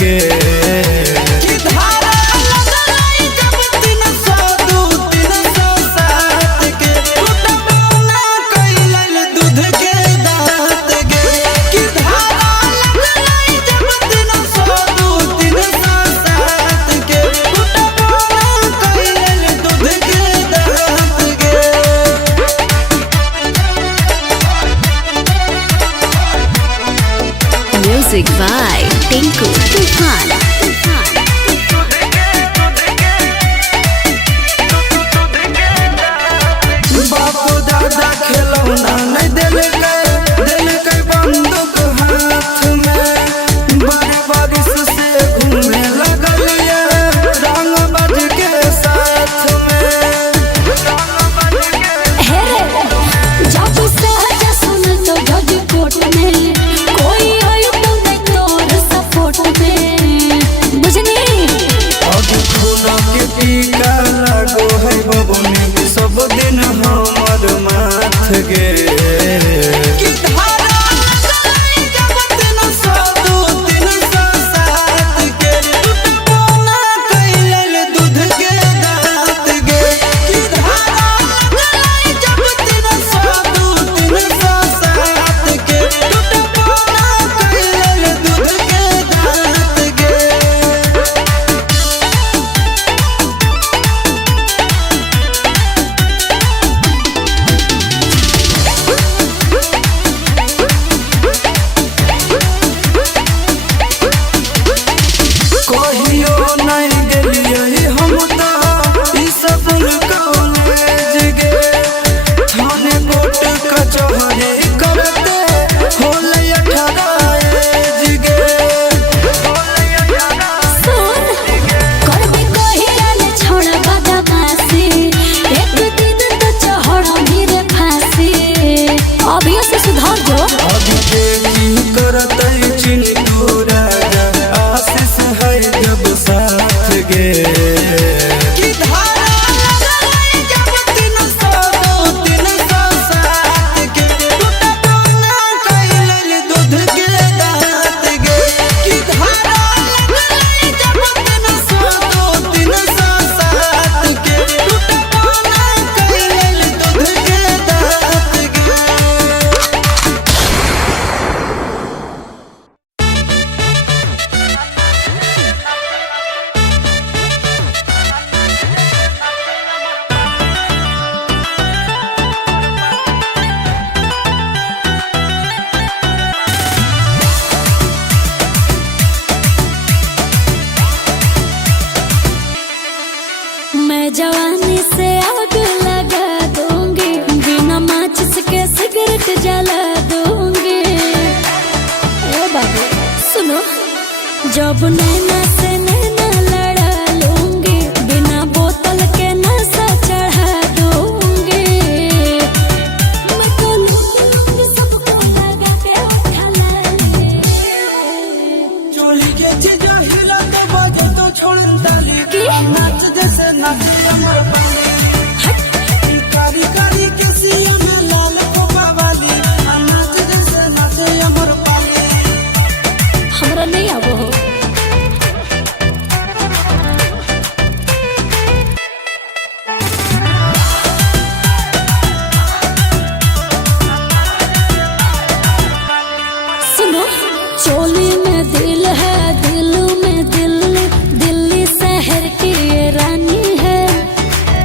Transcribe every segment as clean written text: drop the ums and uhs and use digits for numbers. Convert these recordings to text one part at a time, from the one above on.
गे। Music by Tinku Tufan. बापू दादा खिलौना नहीं दिल के बंदूक हाथ में। बड़े बारिश से घूमने लगल ये रंग बज के साथ में। जब सहज सुन तो जज कोर्ट में कोई आयो तो नहीं तोर सपोर्ट में बुझनी। अब खूना के टीका लगो है बबुनी सब दिन हमर माथ गे। जवानी से आग लगा दूंगी बिना माचिस के सिगरेट जला दूंगी। ए बाबू सुनो जब नैना से नैना लड़ा लूंगी बिना बोतल के नशा चढ़ा दूंगी। मैं तो लूंगी सबको लगा के उठा चोली के चीजा हिला के बाजे तो छोड़न ताली नाच जैसे नाच अमर पाली। कारी कारी के सिया में लाल कोपा वाली नाच जैसे नाच अमर पाली। हमरा नहीं आबो हो। सुनो चोली में दिल है दिल में दिल्ली शहर की ये रानी है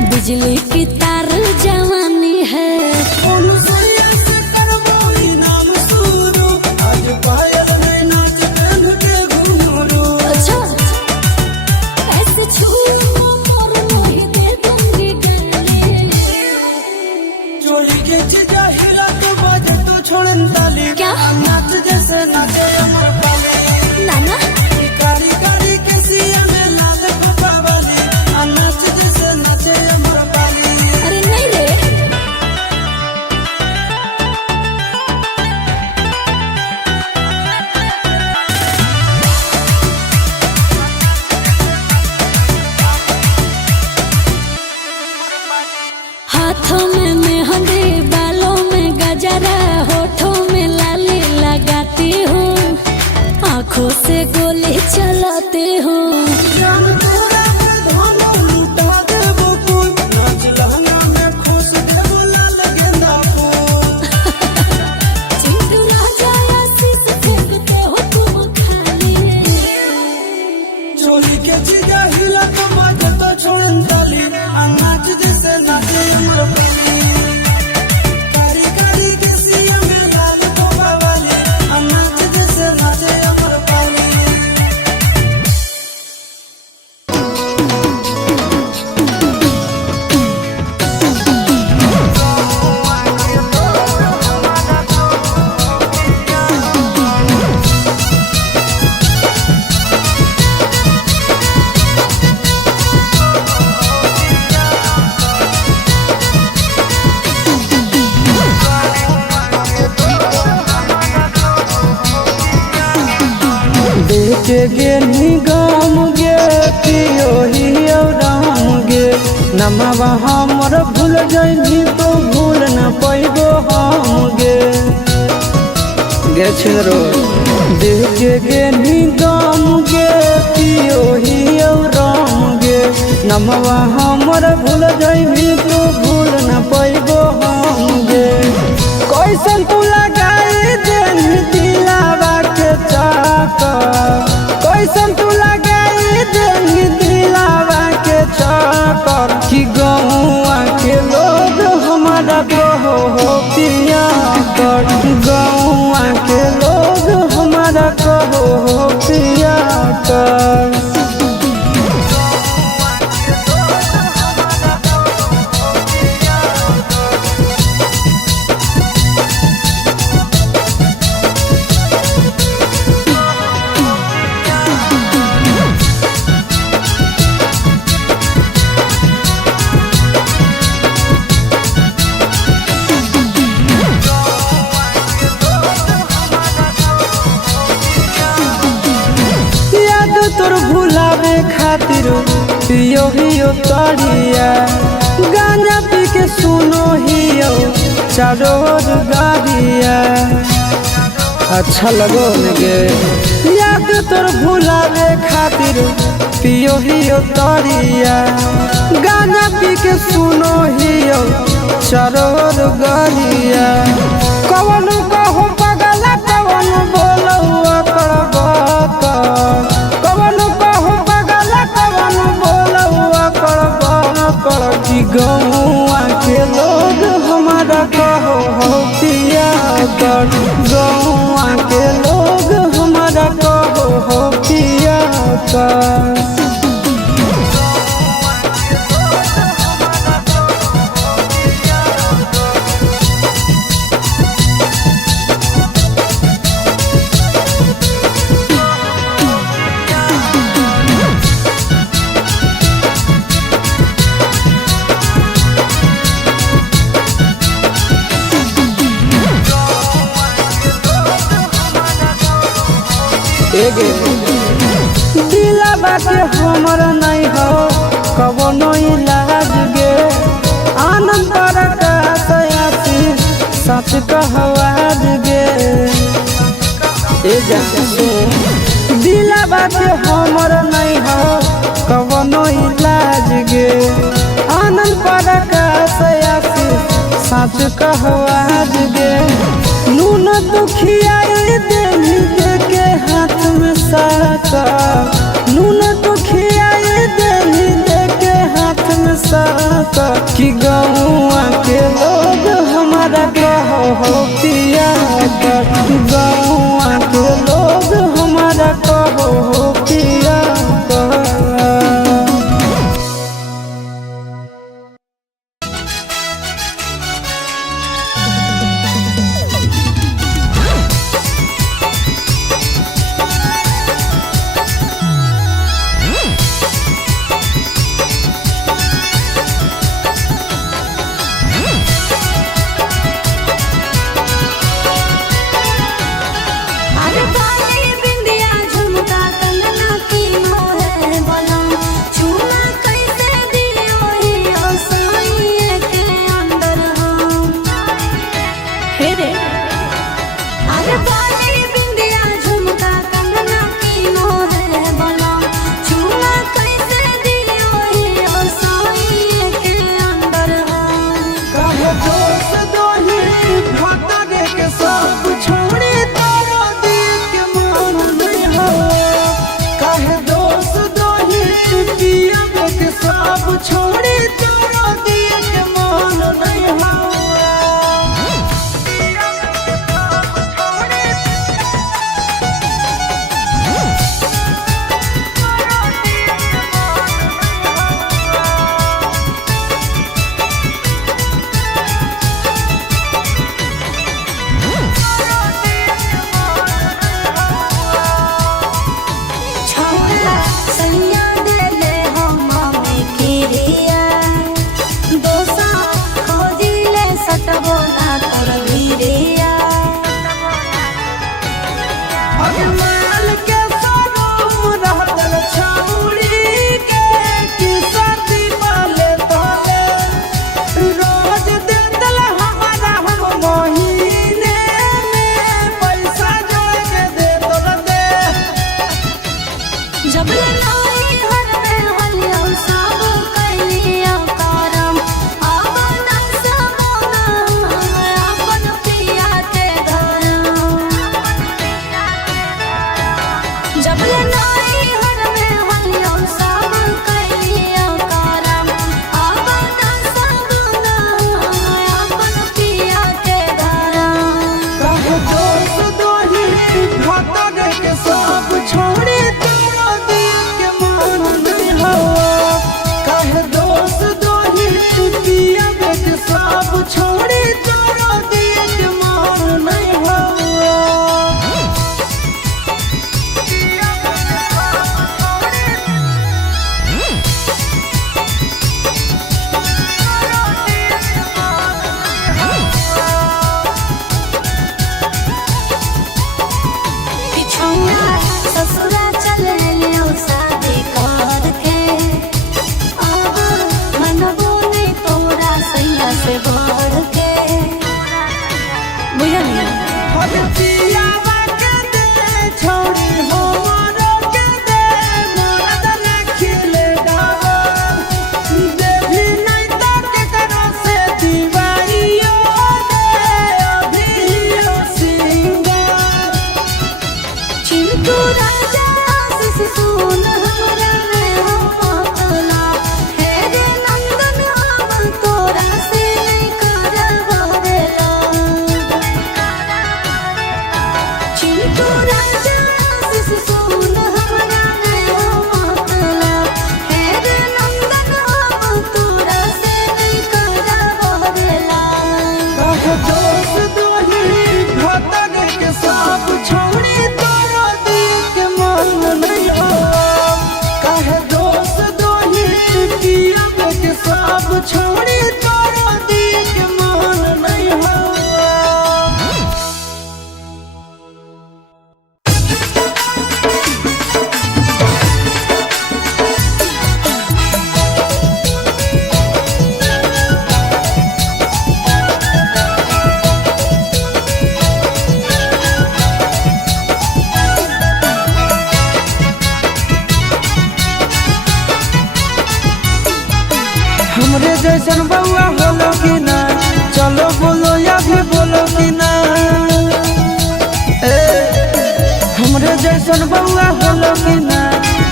बिजली की तार जवानी है। अच्छा ऐसे छूओ मोर मोही दे दूंगी चोली के चीजा हिला के बाजे तो छोड़न ताली क्या नाच जैसे नाचे अमर पाली। नाना कारी कारी के सिया में लाल कोपा वाली नाच जैसे नाचे अमर पाली। आँखों से गोली चलाते हो। जान तोरा पे धन लुटा देबो कोई, नाच लहंगा में खोस देबो लाल गेंदा फूल। चिंटू राजा आशीष फेंकते हो तुम खाली। चोली के चिगा हिला तो बाजे तो छोड़न ताली, आ नाच जैसे नाचे अमरपाली। कारी कारी के सिया में लाल धोबा वाली, आ नाच जैसे नाचे अमरपाली। देखे गे निगम गे पियो ही राम गे, नमवा हमर भूल जइनी तो भूल न पैबो हम गे। गे छिरो देखे गे निगम गे पियो ही राम गे, नमवा हमर भूल जइनी तो भूल न पैबो हम गे। कैसन तू लगाई देनी दिलावा के चाकर, कैसन तू लगाई देनी दिलावा के चाकर, कि गौआ के लोग हमारा कहो हो पिया कर, गौआ के लोग हमारा कहो हो पिया कर। याद तोर भुलावे खातिर पियो हियो तरिया, गांजा पी के सुनो हियो चारों ओर गाड़िया। अच्छा लगो गे याद तोर भुलावे खातिर पियो हियो तरिया, गांजा पी के सुनो हियो चारों ओर गाड़िया। कवन कहो पगला कवन बोलो अकर बात, कवन कहो पगला कवन बोलो अकर बात, कि गौआ के लोग हमारा कहो हो पिया कर, गौआ के लोग हमारा कहो हो पिया कर। एगे दिलावा के हमर नहीं हो कवनो इलाज गे, आनंद प्रकाश आशीष सच कहवाज गे। ए जान दिलावा के हमर नहीं हो कवनो इलाज गे, आनंद प्रकाश आशीष सच कहवाज गे। नून दुखिया देनी दे के हाथ में साका, नून दुखिया देनी दे के हाथ में साका, कि गौआ के लोग हमारा कहो हो पिया कर, गौआ के लोग हमारा कहो हो पिया कर। चिंटू राजा सुन हमरा रे हो मतला हे रे नंदन हम तोरा से नहीं करबरेला चिंटू राजा सुन हमरा रे हो मतला हे रे नंदन हम तोरा से नहीं करबरेला दोस्त दोही भतन के साथ छोड़ी तोरा दिल के मन नहीं हो कहे दोस्त दोही पिया के साथ छोड़ी तोरा दिल के मन नहीं हो। हमरे जैसन बउआ होलो कि ना चलो बोलो या भी बोलो कि ना हमरे जैसन बउआ होलो कि ना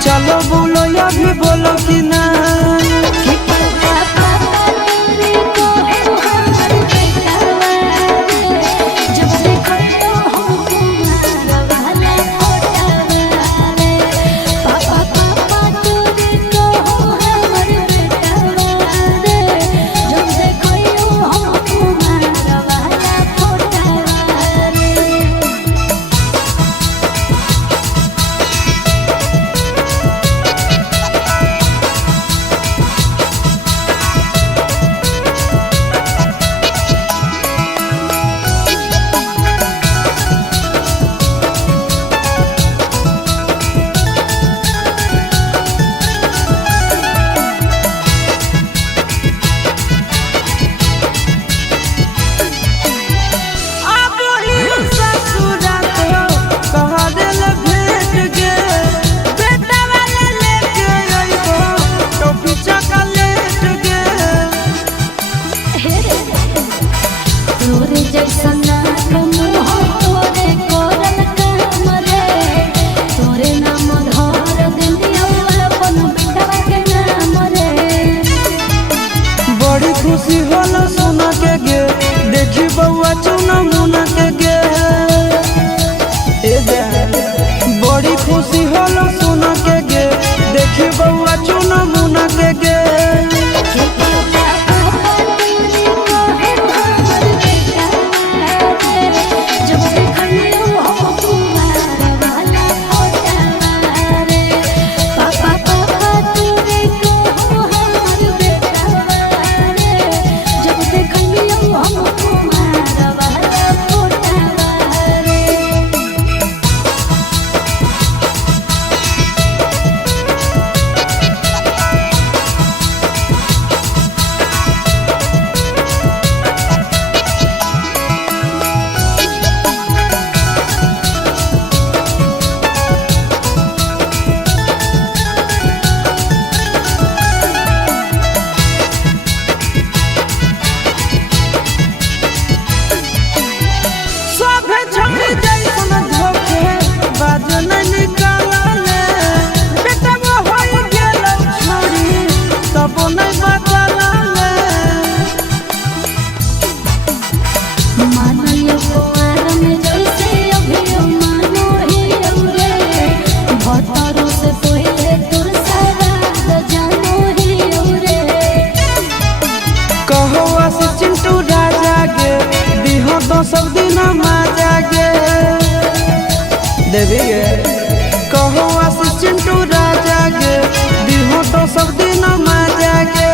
चलो बोलो या भी बोलो कि ना खुशी होला सोना के गे देखी बउआ चुना मुना के गे बड़ी खुशी होला सोना के गे देखी बउआ चुना मुना के गे सब दिन मजा गे देवी गे कहो आशीष चिंटू राजा गे दिहो तो सब दिन मजा गे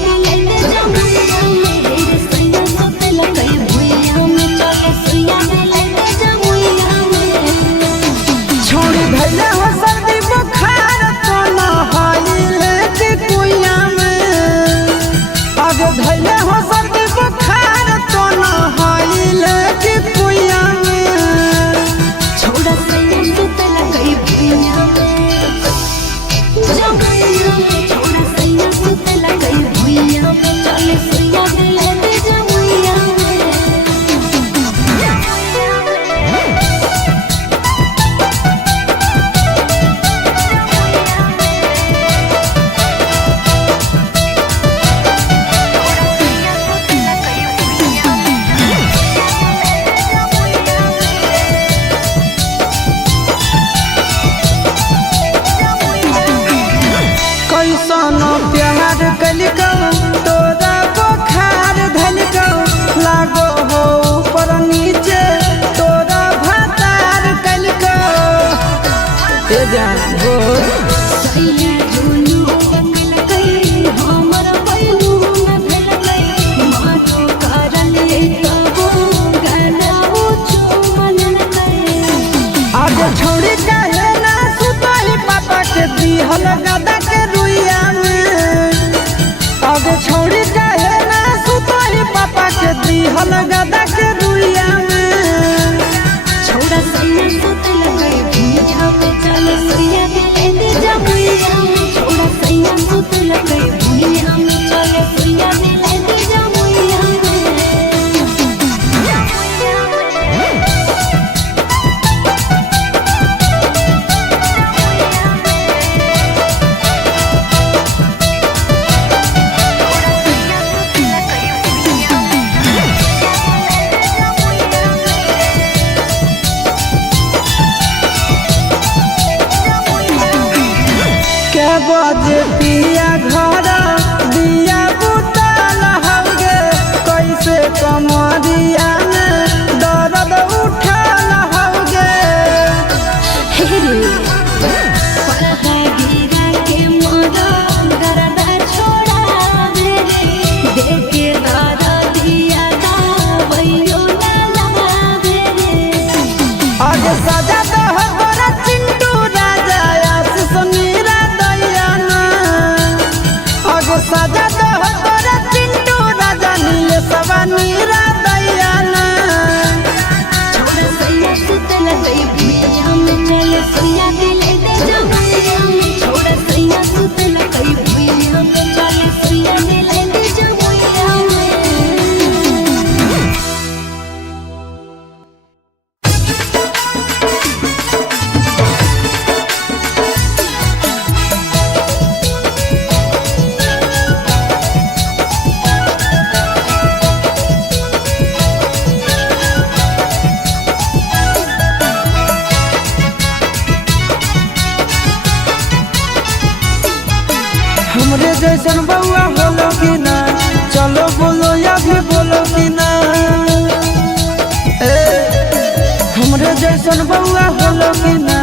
के लेके जमुइया में ढेर सैया सुतेला कई भुइया में चले सुइया में लेके जमुइया में छोड़ी भैया हो सर्दी बुखार तो न हाइले के कुइया में आगे भैया हो सर्दी बुखार तो न हाइले के कुइया में छोड़ा सैया सुतेला कई भुइया में जमुइया में छोड़ा सैया सुतेला कई भुइया में चले सुइया में लेके जमुइया में कैसन प्यार कलिको तोरा बुखार धलिको लागो हो ऊपर नीचे तोरा भातार कलिको ए जान हो सैया जुनू बंगल कई हमर बैलू न भेल कई मानो करले तबो गलाऊ चुमन कई आज छोड़ी काहे ना सुतई पापा के दिहल गदा के रुइया में आज छोड़ी काहे ना सुतई पापा के दिहल गदा के रुइया में छोड़ा सैया सुतल कई भुइया में चले सुइया में लेके जमुइया में छोड़ा सैया सुतल कई भुइया में चले सुइया में लेके जमुइया में के बजे पिया घर दिया बुतल हौगे कैसे कमरिया में दर्द उठल हौगे हेरे परदा गिरा के मोरा गरदा छोड़ा मेरे देखे दादा दिया दावैयो ना मेरे आज सजा तो हमारा चिंटू राजा आशीष मीरा दैयाना आज सजा तो हमारा चिंटू राजा नील सवा मीरा दैयाना छोड़ा सैया सुतल कई भुइया में चले सुइया के लेके जमुइया में छोड़ा सैया सुतल कई भुइया में चले सुइया में लेके जमुइया में हमरे जैसन बउआ होलो कि ना चलो बोलो या भी बोलो कि ना ए हमरे जैसन बउआ होलो कि ना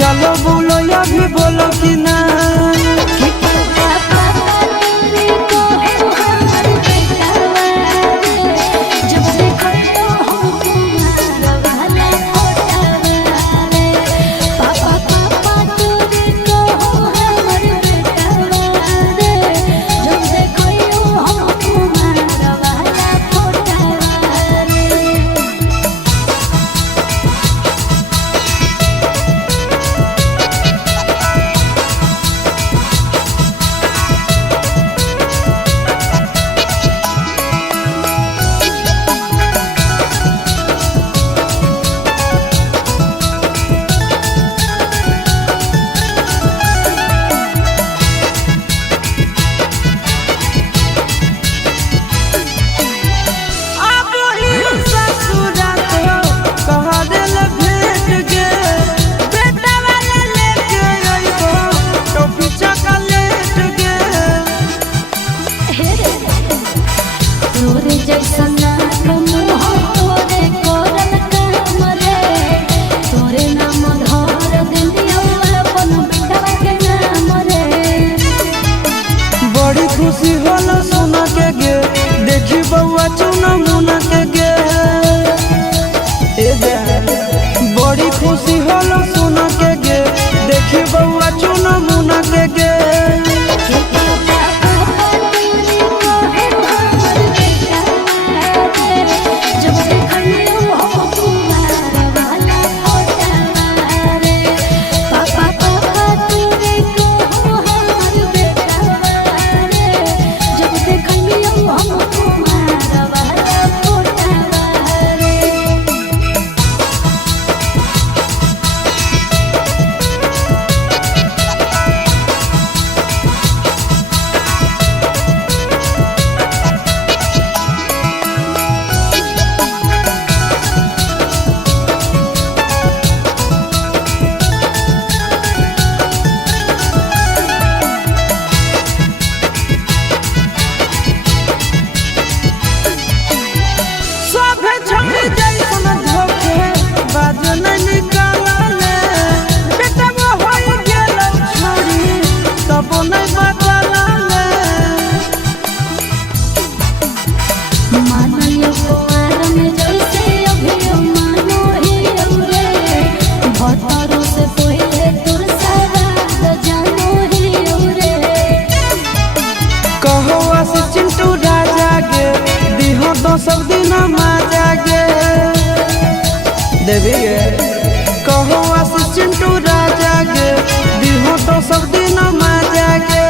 चलो बोलो या भी बोलो कि ना कि पता पता तेरे को हमर बेटावा रे जब देखो तो हम तुम्हारा वाला फोटावा रे पापा पापा तेरे को हमर बेटावा रे जब देखो हम तुम्हारा वाला फोटावा रे खुशी होला सुना के गे देखी बउआ चुना मुना के गे ए जा बड़ी खुशी होला सुना के गे देखी बउआ चुना मुना के गे तो सब दिन माजा गे देवी गे कहो आशीष चिंटू राजा गे दिहो तो सब दिन माजा गे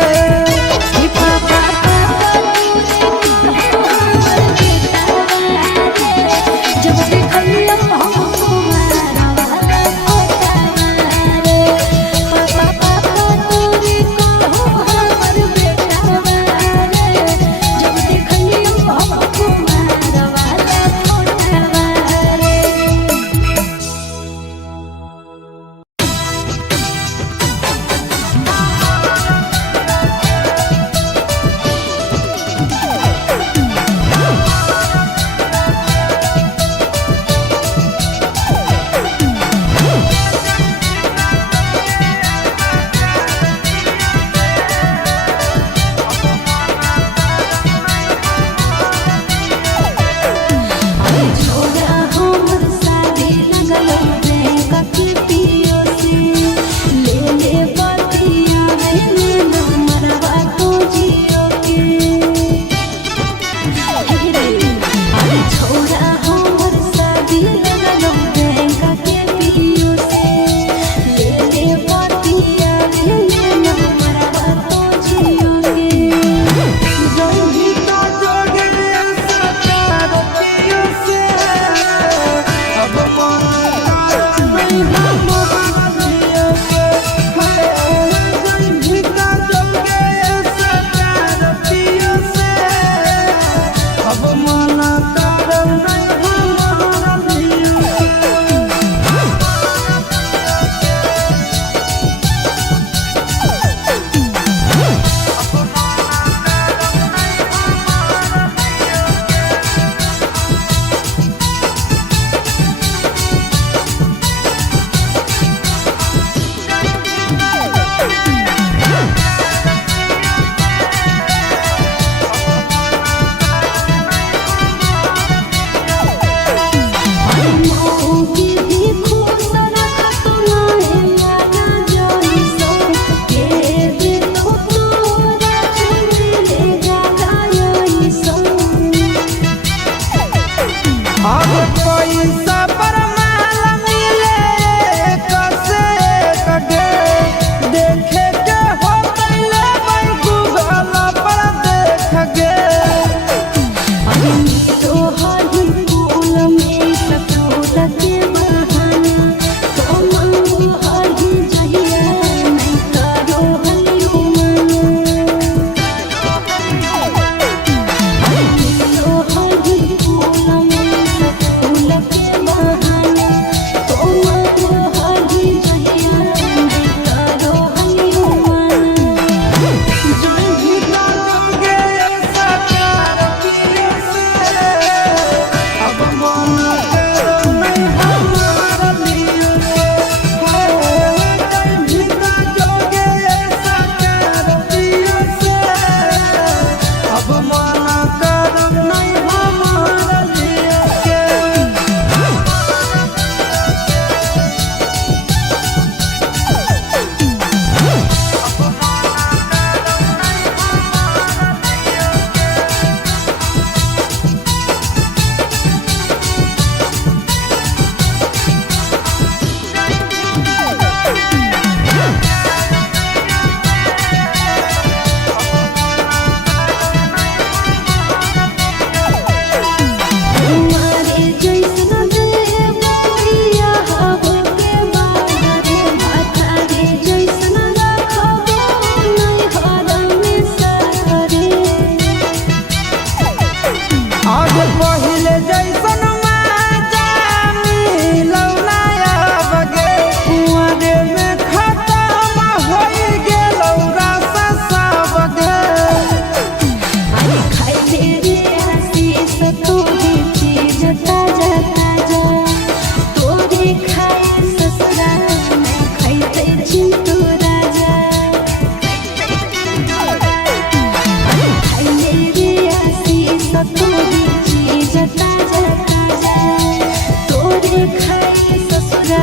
भोरे खाई ससुरा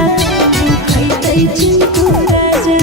खाई तई चिंटू राजा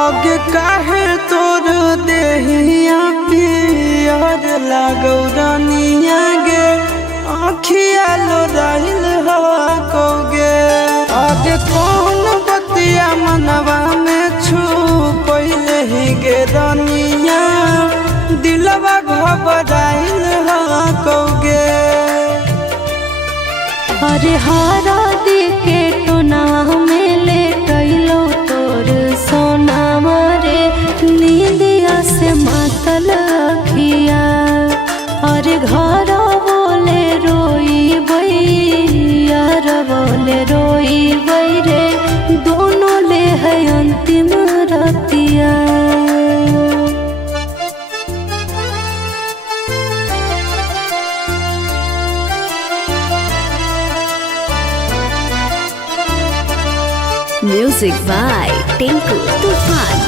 आगे काहे तोर देहिया पियर लागौ रानिया गे आँखिया लोराइल हवा कौगे आगे कौन बतिया मनवा में छू पहले ही गे रानिया दिलवा घबराइल हवा कौगे अरे हारा दी के टोना में ले कैलो तोर सोना मारे नींदिया से मातल अखिया अरे घर बोले रोई बैर बोले रोई बैरे दोनों ले है अंतिम रतिया Music by Tinku Tufan.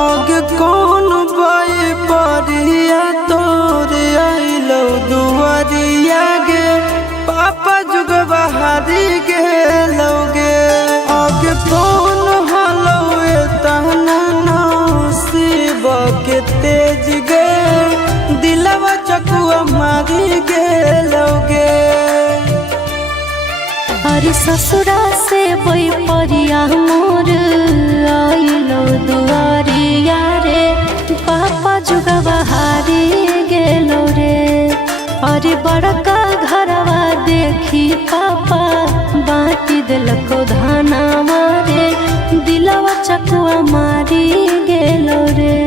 आगे कौन बाई परिया तोर आइलो दुआरिया गे पापा जुग बहारी गे लोगे आगे कौन हलो तना नसीब के तेज गे दिलवा चकुआ मारी गे लोगे अरे ससुरा से बई परिया मोर आइलो दुआरिया रे पापा जुगा बहारी गेलो रे अरे बड़का घरवा देखी पापा बाटी दिलको धाना मारे दिलवा चकुआ मारी गेलो रे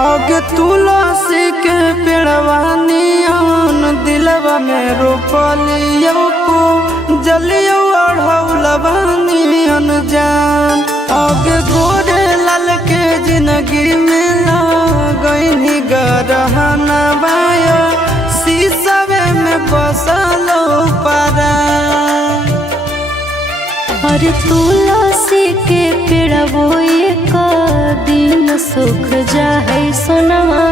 आगे तुलसी के पेड़वा नियन दिलवा में रोपलियो को जलियो अढ़ौलवा नियन जान आगे गोरे लाल के जिंदगी में लगनी गरहना बाया शीशवे में बसलो पारा अरे तुलसी के पेड़बो एक दिन सुख जाए सोनवा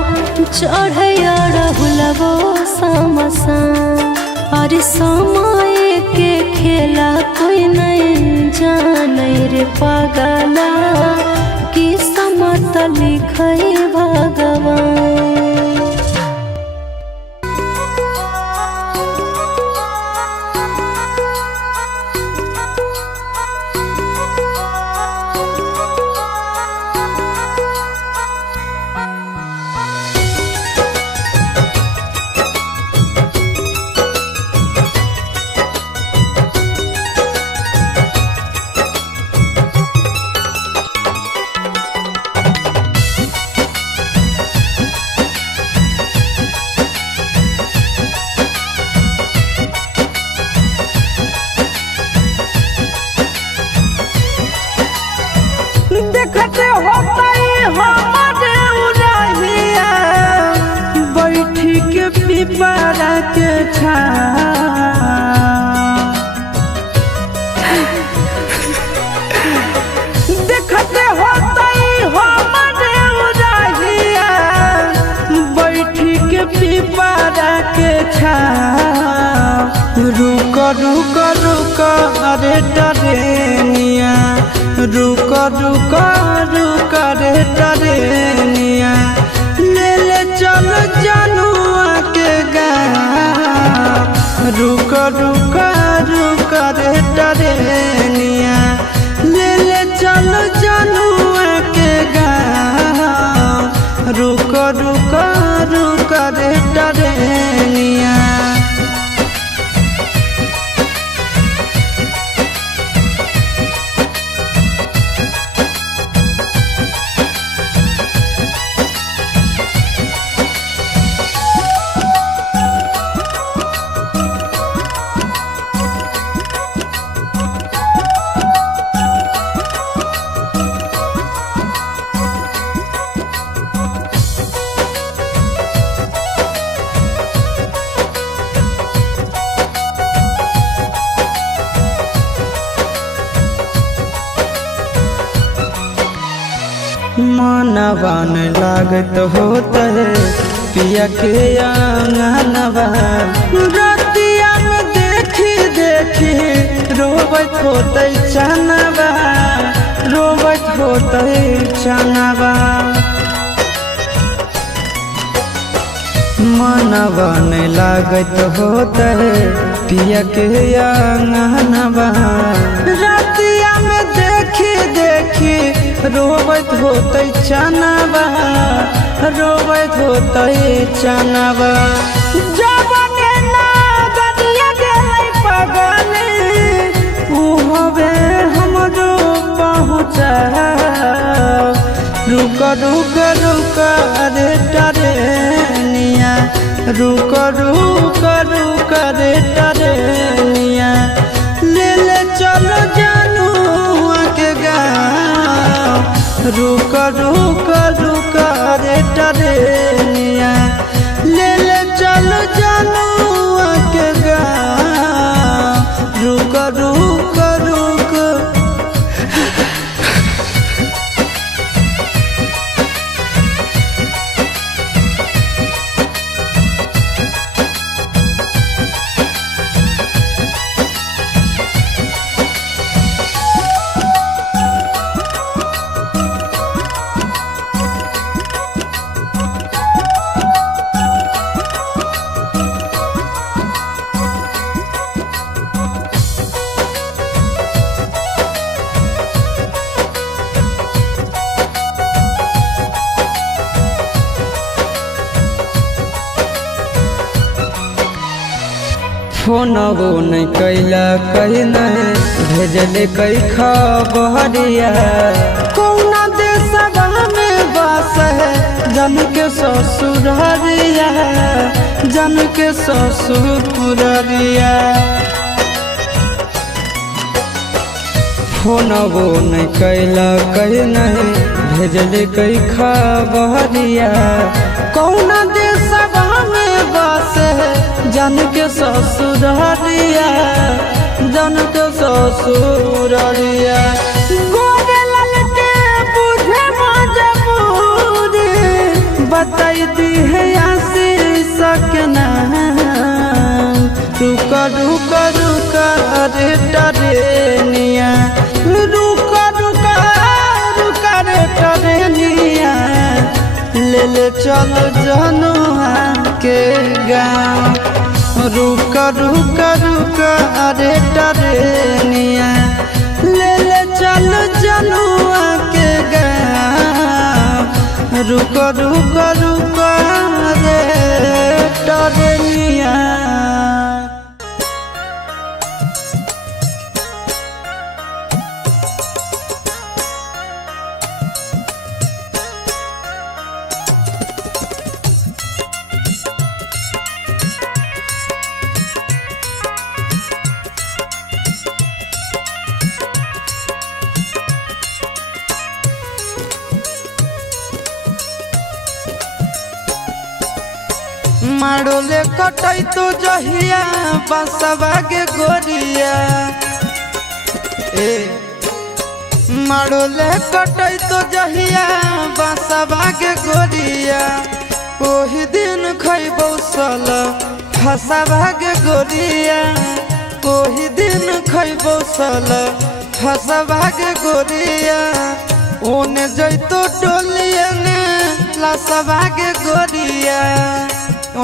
चढ़े रहुलबो समसा अरे समय के खेला कोई नहीं जाने रे पागला किस्मत लिखे भगवान देखते होतई हमारे उराहिया बैठी के पिपरा के छा देखते हो रुक रुक रुक अरे टरेनिया, रुक रुक रुक रे टरेनिया, ले ले चल जनुआ के गाँव। रुक रुक रुक रे टरेनिया, ले ले चल जनुआ के गाँव। रुक रुक रुक रे टरेनिया। मनवा न लागत होता है पिया के आंगनवा, रतिया में देखी देखी रोबत होते चनवा, रोबत होते चनवा। मनवा न लागत होता है पिया के आंगनवा, रतिया में देखी देखी रोबत होते चनवा, रोबत होते चनवा। जबने ना गदिया गेलै पगले, उ हवे हमरो पहुँचा। रुक रुक रुक रे टरेनिया, रुक रुक रुक रे टरेनिया, ले ले चलो जनुआ के गाँव। रुक रुक रुक रे टरेनिया, ले ले चलो जनुआ के गाँव। रुक रुक रुक। फोनवो नहीं कैला कहीं नहीं भेजले कई खबरिया। कौना देशवा में बस है जन के ससुररिया, जन के ससुररिया। फोनवो नहीं कैला कहीं नहीं भेजले कई खबरिया। कौना देशवा में बस है जन के ससुररिया, जन के ससुररिया। गोरे ललटे बुझे मजबूरी, बताइती है आशीष के नाम। रुक रुक रुक रे टरेनिया, रुक रुक रुक रे टरेनिया, ले ले चल जनुआ के गाँव। रुक रुक रुक रे टरेनिया, ले ले चल जनुआ के गाँव। रुक रुक रुक रे टरेनिया। माड़ोले कटाई तो जहिया बसवा के गोरिया, माड़ोले कटाई तो जहिया बसवा के गोरिया। ओही दिन खैबौ सल फसवा के गोरिया। ओही दिन खैबो साला फसवा के गोरिया ओने जैतो डोलिया ने लसवा के गोरिया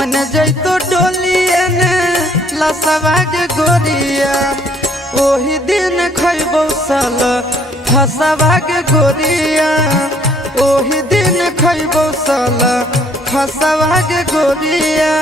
ओने जैतो डोलिया ने लसवा के गोरिया ओही दिन खैबो साला फसवा के गोरिया ओही दिन खैबो साला फसवा के गोरिया।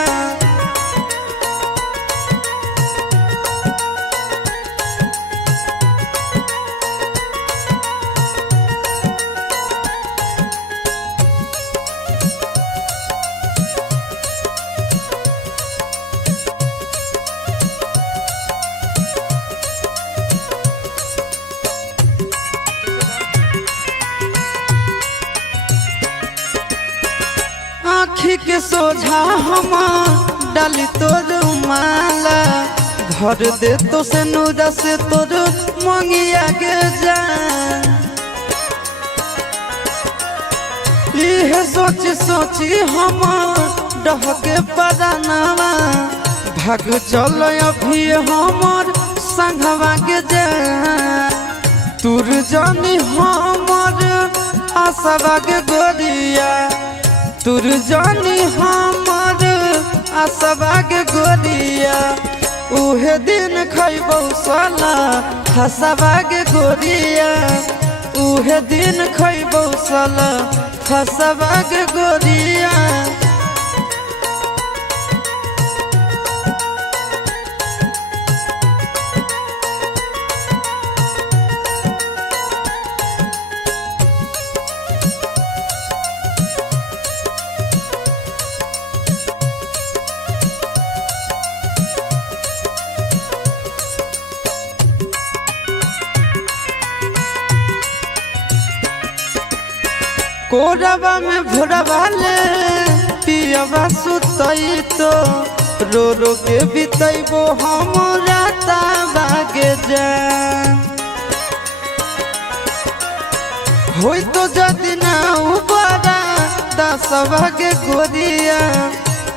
आँखी के सोझा हम डाली तोर माला घर दे तो से नूरा से तोर मंगिया के जान यह सोची सोची हम डहके परानावा भाग चल अभी हमर संघवा के जान तुर जानी हमर आसवा के गोरिया तुर जानी हमर आसवा के गोरिया उहे दिन खैबो साला फसवा के गोरिया उहे दिन खैबो साला फसवा के गोरिया। कोरबा में भोरबा ले पियबा सुतई तो रो रो के बितैबो हम राता बागे जान होई तो जदि ना उबारा दसवा के गोरिया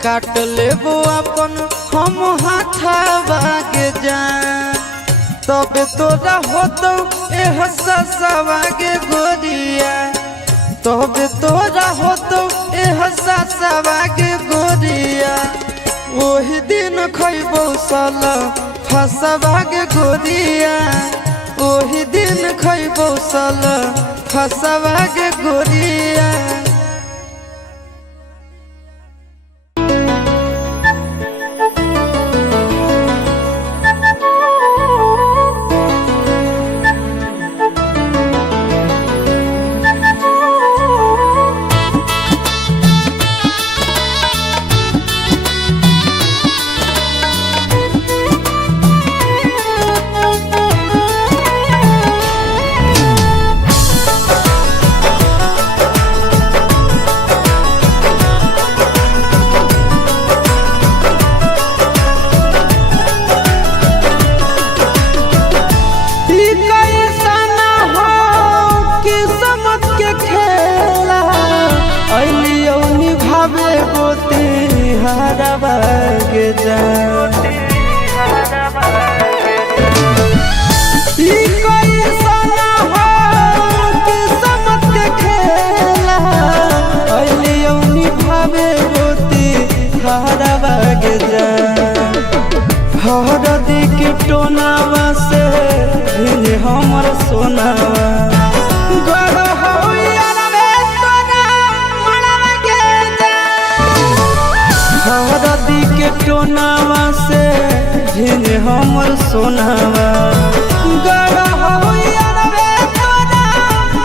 काट लेबो अपन हम हाथा बागे जान तबे तोरा होतो एह ससवा के गोरिया तबे तोरा होतो एह ससवा के गोरिया ओही दिन खैबो साला फसवा के गोरिया ओही दिन खैबो साला फसवा के गोरिया। हरदी के टोनावा से हमर सोनावा गड़ होइया रे तोरा मड़वा के हरदी के टोनावा से हमर सोनावा गड़ होइया रे तोरा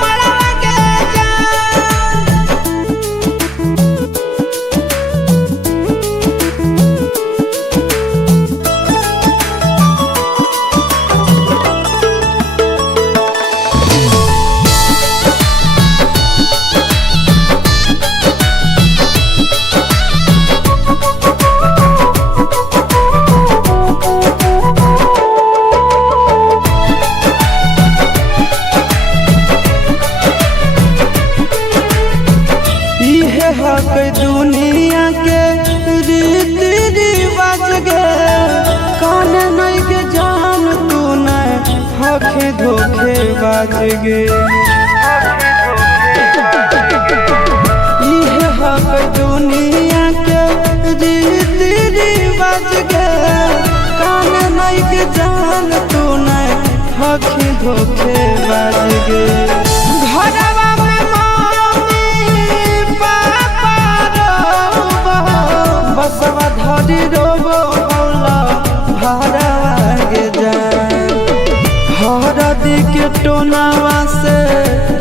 मड़वा के दुनिया के रीति रिवाज गे कौन नहीं के जान हखे धोखे बाज गे इहे हक दुनिया के रीति रिवाज गे कान नहीं के जान तू नहीं हखे धोखे बाज गे घरवा में मम्मी पापा रोबो बसवा धरी रोबो हौला भरवा गे जान हरदी के टोनावा से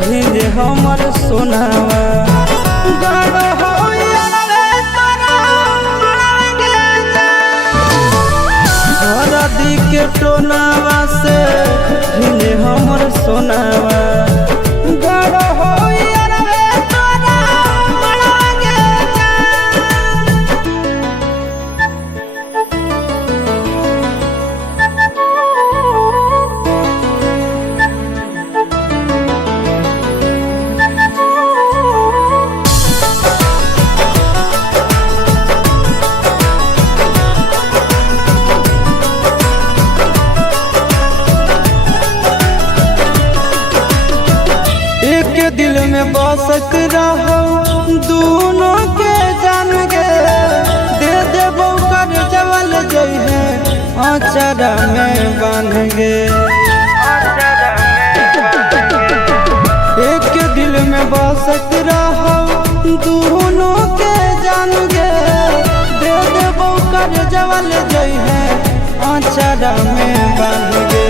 भिले हमर सोनावा गड़ हो हरदी के टोनावा से भिले हमर सोनावा गड़ हो दिल में बसत रहो दोनों के जान गे दे देबो कर जवल जई है अचरा में बांध गे एक दिल में बसत रहो दोनों के जान गे दे देबो कर जवल जई है अचरा में बांध गे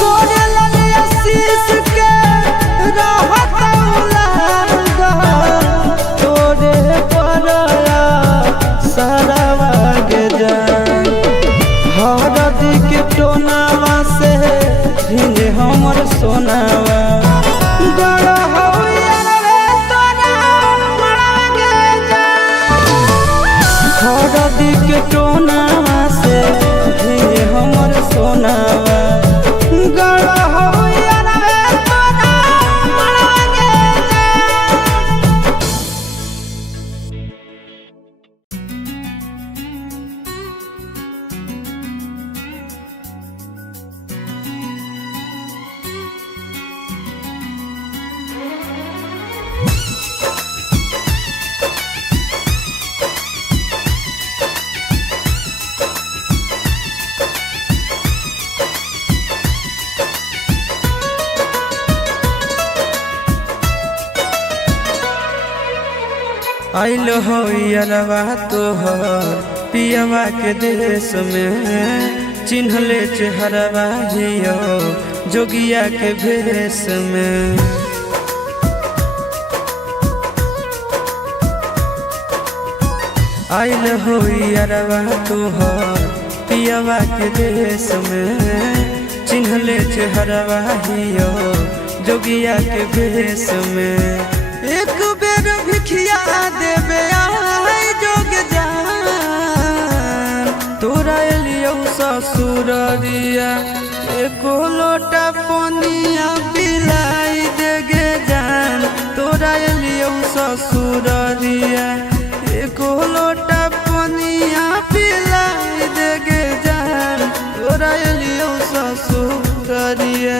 गोरे ललिया शीश के तोरे परया सरवा गे जान हरदी के टोनावा से भिले हमर सोनावा गड़ हो हरदी के टोनावा से भिले हमर सोनावा गड़ हो आइल हो यरवा तोहर पियवा के देश में चिन्हले चेहरवा हियो जोगिया के भेष में आइल हो यरवा तोहर पियवा के देश में चिन्हले चेहरवा हियो जोगिया के भेष में एक बेर भिखिया देवे आई जोग जान तोरा एलियो ससुररिया एको लोटा पनिया पिलाई देगे जान तोरा एलियो ससुररिया एको लोटा पनिया पिलाई देगे जान तोरा एलियो ससुररिया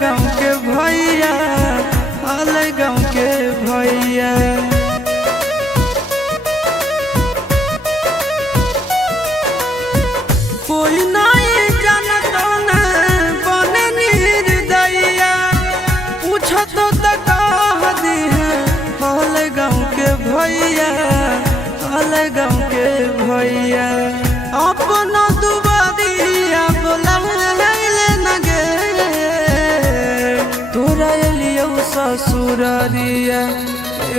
गाँव के भैया हाल गाँव के भैया कोई नहीं जानत न बने निर्दयिया पूछो तो कह दी है हाल गाँव के भैया हाल गाँव के भैया अपना दुबारिया बोला ससुररिया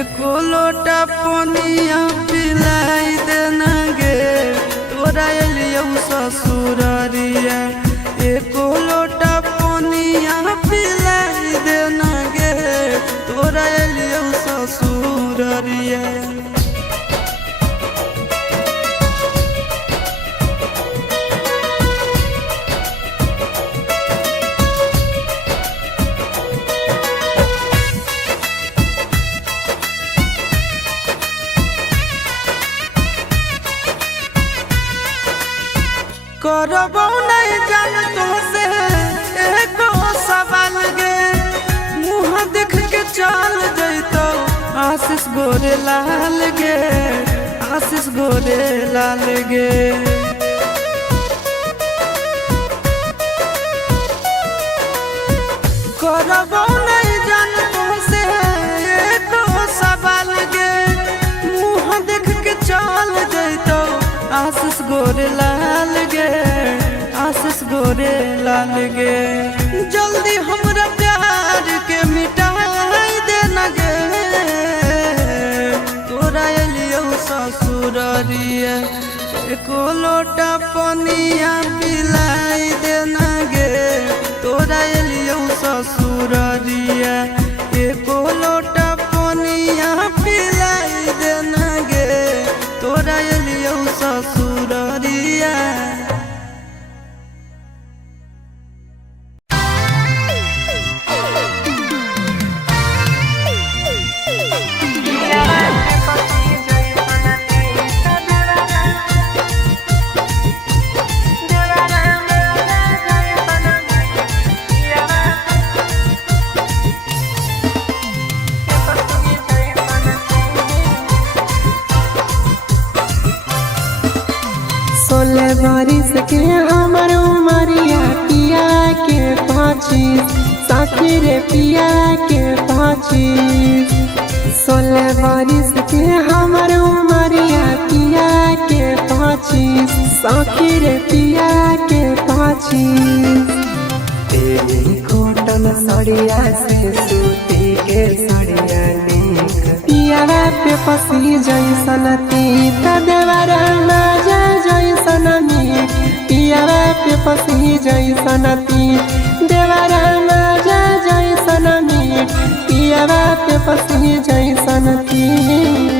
एको लोटा पनिया पिलाई देना गे तोरा एलियो ससुररिया एको लोटा पनिया पिलाई देना गे तोरा अलियो ससुररिया। करबो नहीं जान तुमसे एको सवाल गे मुँह देख के चल जैतो आशीष गोरे लाल गे आशीष गोरे लाल गे। करबो नहीं जान तुमसे एको सवाल गे मुँह देख के चल जैतो आशीष गोरे लाल गे आशीष गोरे लाल गे। जल्दी हमरा प्यार के मिटाई देना गे तोरा अलियो ससुररिया एको लोटा पनिया पिलाई देना गे तोरा अलियो ससुररिया एको लोटा पनिया पिलाई देना गे तोरा अलियो ससुररिया। सोलह बारिश के हमर उमरिया पिया के 25 साखी रे पिया के 25। 16 बारिश के हमर उमरिया पिया के 25 साखी रे पिया के 25। तेरी कोटन सड़िया से सूती के सड़िया पिया पे पसी जैसन तीत देवर माजा जैसन मीठ पिया पे पसी जैसन तीत देवर माजा जैसन मीठ पिया पे पसी जैसन तीत।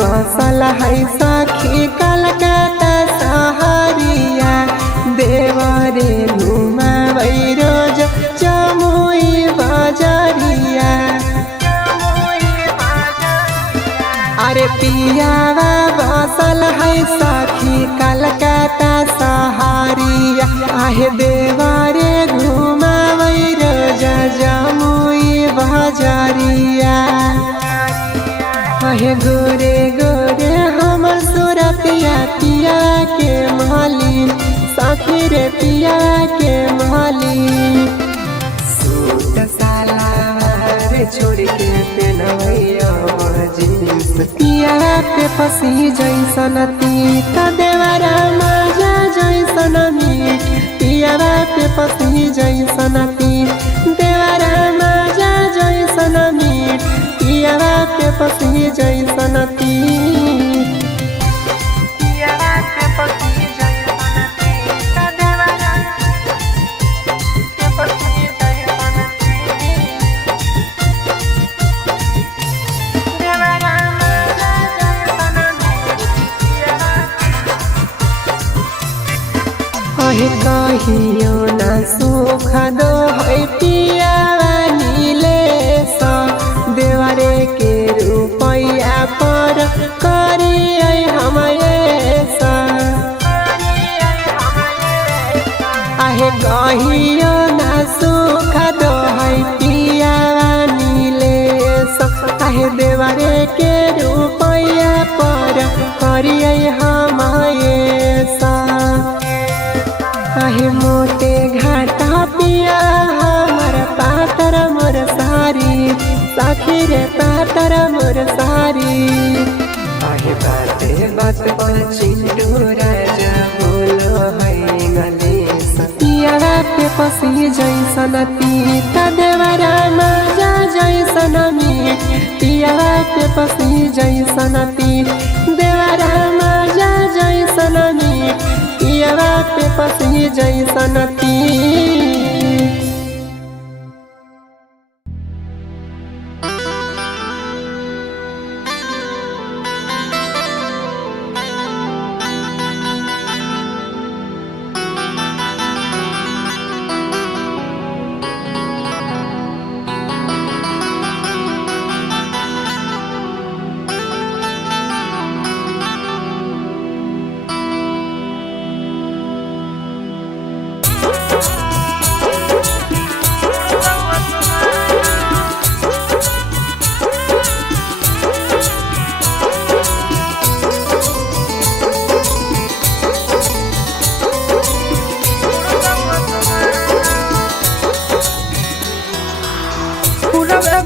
बसल है सखी कलकत्ता सहरिया देवरे घुमाबै रोज जमुई बजरिया। अरे पियावा बसल है सखी कलकत्ता सहरिया आहे देवरे घुमाबै रोज जमुई बजरिया। आहे गोरे गोरे हमर सूरतिया पिया के मालिन साखी रे पिया के मालिन। सूट सलवार छोड़ के पहनवैया जींस पिया पे पसी जैसन तीत देवरा माजा जैसन मीठ पिया पे पसी जैसन तीत देवरा माजा जैसन मीठ पिया पे पसी जैसन तीत। कहियो ना सुख दो है पिया नीले सा देवरे के रुपया पर करिए हमारे सा। आहे कहियो ना सुख दो है पिया नीले सा आहे देवरे के रुपया पर करिए हमारे सा। आहे मोती बाटे घाटा पिया हमर पातर मोर सारी सखी रे पातर मोर सारी आहे बाटे बात पर चिंटू राजा बोलो है गणेश पिया पे पसी जैसन तीता देवरा मजा जैसन मीठ पिया पे पसी जैसन तीत देवरा मजा जैसन मीठ पिया पे पसी जैसन तीत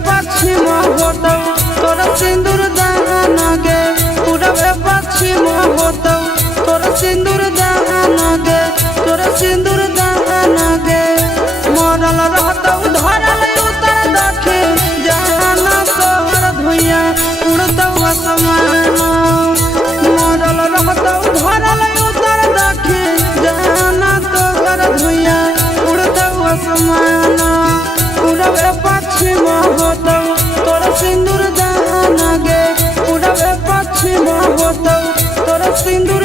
पश्चिम होतौ तोरा सिंदूर दहन गे पूरब पश्चिम होतौ तोरा सिंदूर दहन गे तोरा सिंदूर दहन गे मरल रहतौ धरल उतर दक्षिण जहान तोहर धुइया उड़तौ आसमान मरल रहतौ धरल उतर दक्षिण जहान तोहर धुइया उड़तौ आसमान पूरब पश्चिम होतौ तोरा सिंदूर दहन गे पूरब पश्चिम होतौ तोरा सिंदूर